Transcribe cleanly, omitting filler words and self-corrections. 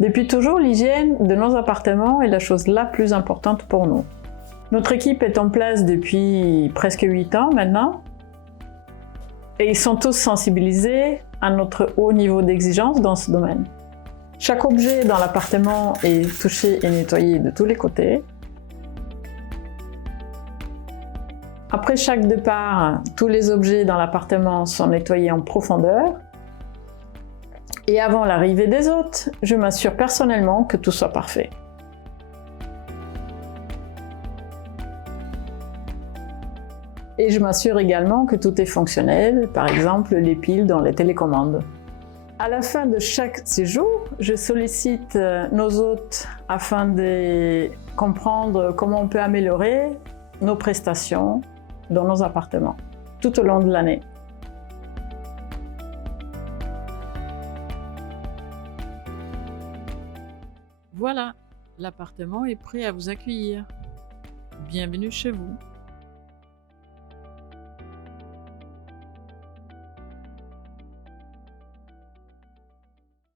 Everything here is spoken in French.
Depuis toujours, l'hygiène de nos appartements est la chose la plus importante pour nous. Notre équipe est en place depuis presque 8 ans maintenant et ils sont tous sensibilisés à notre haut niveau d'exigence dans ce domaine. Chaque objet dans l'appartement est touché et nettoyé de tous les côtés. Après chaque départ, tous les objets dans l'appartement sont nettoyés en profondeur. Et avant l'arrivée des hôtes, je m'assure personnellement que tout soit parfait. Et je m'assure également que tout est fonctionnel, par exemple les piles dans les télécommandes. À la fin de chaque séjour, je sollicite nos hôtes afin de comprendre comment on peut améliorer nos prestations dans nos appartements tout au long de l'année. Voilà, l'appartement est prêt à vous accueillir. Bienvenue chez vous.